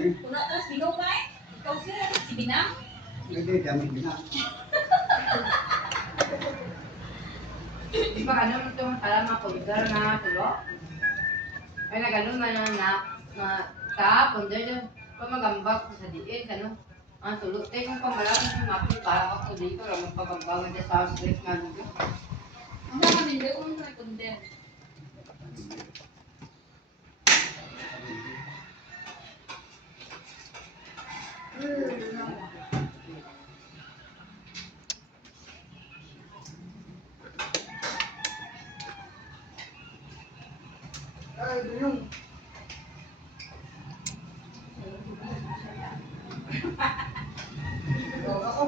Una terus bingung kan? Kau sih si Binang? Hindi, dami na. Di ba ganun ito pala mga pulgar na tulo? Ay na ganun na sa pulgar yung pamagambag ko sa diin, ano? Ang tulo. Tay kung pamalaki yung mapil para ako dito lang magpagambag at sa street nga dito. Ang mga hindi ko mo sa kunder. Ay, yung. Ako.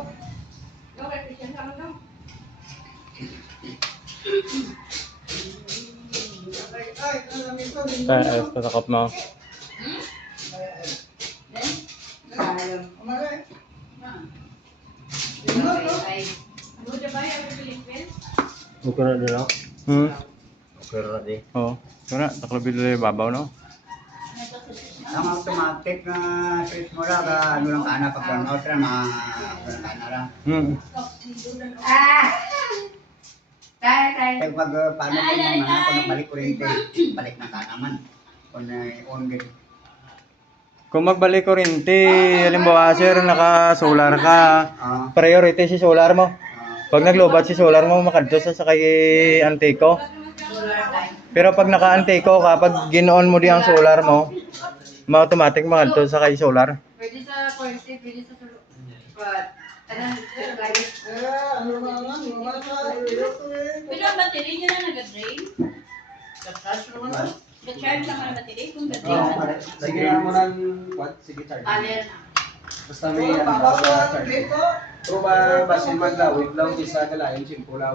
Kau represent sama dong. Ay, alam ito. Kaya patakap mo. Dan, Alam. Umalay. Ay, ano udah bayar ke Philippines? Bukan ada nak. Bukan ada. Oo. Ito na, naklabil na yung babaw, no? Ang automatic na switch mo lang, ano lang ka na pag burn out lang, burn ka na lang. tay. Kaya pag paano mo naman, kung nagbalik kuryente, balik na ka naman. Kung on din. Kung magbalik kuryente, halimbawa sir, naka-solar ka, priority si solar mo. Pag naglobat si solar mo, makadto sa kay Antico. Pero pag naka-Antico ka, pag ginoon mo di ang solar mo, automatic makadto sa kay solar. Pwede sa quarantine, pwede sa tulo. But, anong lagi? Ano naman, Pero ang battery niya na nag-drain. Ga-charge naman ang battery kung ga-drain. Sige mo ng what? Sige charge. Alin. Basta may ano charge. Pero ba basin man daw, wait lang isa kalain simple lang.